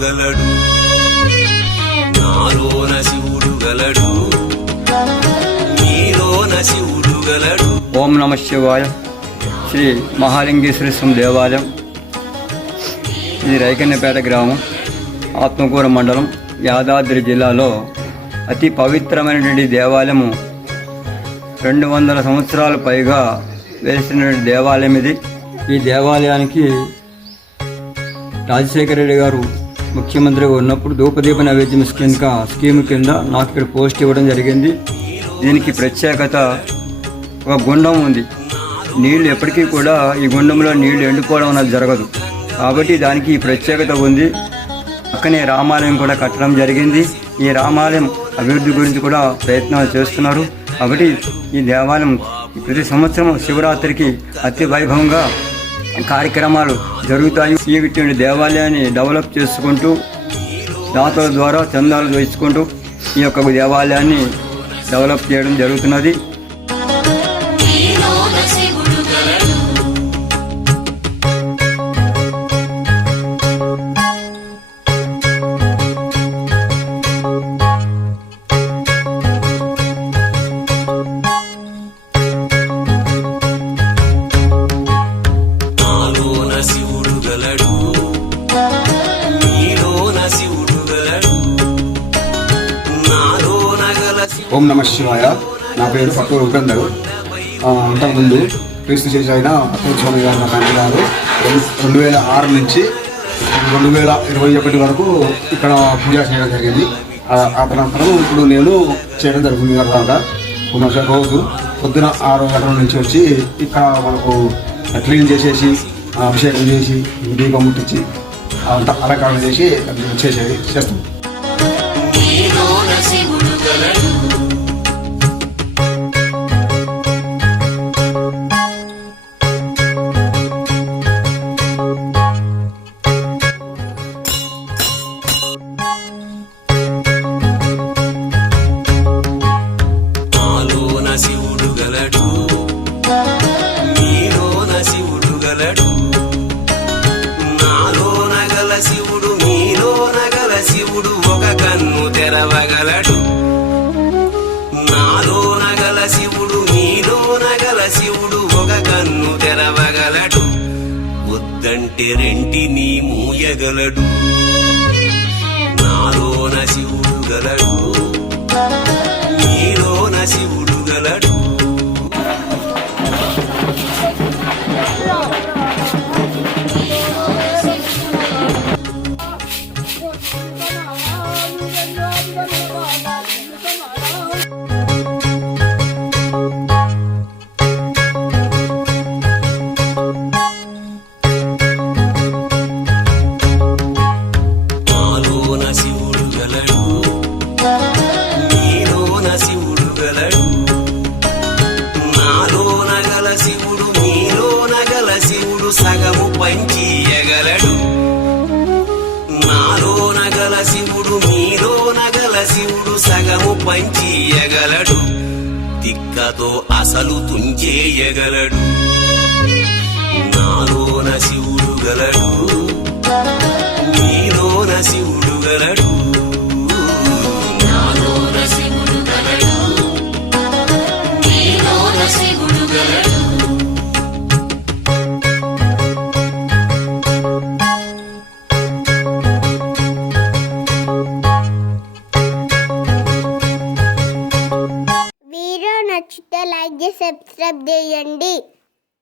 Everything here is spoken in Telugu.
గలడు, నాలోన శివుడు గలడు, నీలోన శివుడు గలడు. ఓం నమ శివాయ. శ్రీ మహాలింగేశ్వర స్వామి దేవాలయం. ఇది రైకన్నపేట గ్రామం, ఆత్మకూర మండలం, యాదాద్రి జిల్లాలో అతి పవిత్రమైనటువంటి దేవాలయము. 200 సంవత్సరాల పైగా వేసినటువంటి దేవాలయం ఇది. ఈ దేవాలయానికి రాజశేఖర రెడ్డి గారు ముఖ్యమంత్రిగా ఉన్నప్పుడు ధూపదీప నైవేద్యం స్కీమ్ కింద నాకు ఇక్కడ పోస్ట్ ఇవ్వడం జరిగింది. దీనికి ప్రత్యేకత, ఒక గుండం ఉంది. నీళ్లు ఎప్పటికీ కూడా ఈ గుండంలో నీళ్లు ఎండిపోవడం అనేది జరగదు, కాబట్టి దానికి ఈ ప్రత్యేకత ఉంది. పక్కనే రామాలయం కూడా కట్టడం జరిగింది. ఈ రామాలయం అభివృద్ధి గురించి కూడా ప్రయత్నాలు చేస్తున్నారు. కాబట్టి ఈ దేవాలయం ప్రతి సంవత్సరం శివరాత్రికి అతి వైభవంగా కార్యక్రమాలు జరుగుతాయి. ఈ దేవాలయాన్ని డెవలప్ చేసుకుంటూ దాతల ద్వారా చందాలు వేసుకుంటూ ఈ యొక్క దేవాలయాన్ని డెవలప్ చేయడం జరుగుతున్నది. ఓం నమ శివాయ. నా పేరు పక్కూరు ఉపేందర్. అంతకుముందు క్రీస్తు చేసి అయిన స్వామి గారు మా తండ్రి గారు 2006 నుంచి 2021 వరకు ఇక్కడ పూజ చేయడం జరిగింది. ఆ తదనంతరం ఇప్పుడు నేను చేయడం జరుగుతుంది అనమాట. రోజు పొద్దున 6 గంటల నుంచి వచ్చి ఇక్కడ మనకు క్లీన్ చేసేసి అభిషేకం చేసి దీపం ముట్టించి అంతా అలంకరణ చేసి చేస్తాం. శివుడు గలడు, నీలోన శివుడు గలడు, నాలోన గల శివుడు, నీలోన గల శివుడు ఒక కన్ను తెరవగలడు, నాలోన గల శివుడు, నీలోన గల శివుడు ఒక కన్ను తెరవగలడు, వద్దంటే రెంటిని మూయగలడు, నాలోన శివుడు గలడు, నీలోన శివుడు గలడు. నాలోన శివుడు గలడు, నీలోన శివుడు గలడు, నాలోన గల శివుడు, నీలోన గల శివుడు సగము పంచియగలడు, నాలోన గల శివుడు, నీలోన గల శివుడు సగము పంచియగలడు, తిక్కతో అసలు తుంచేయగలడు, నాలోన శివుడు గలడు, నీలోన శివుడు గలడు, నాలోన శివుడు గలడు, నీలోన శివుడు గలడు. వీడియో నచ్చితే లైక్ చేసి సబ్స్క్రైబ్ చేయండి.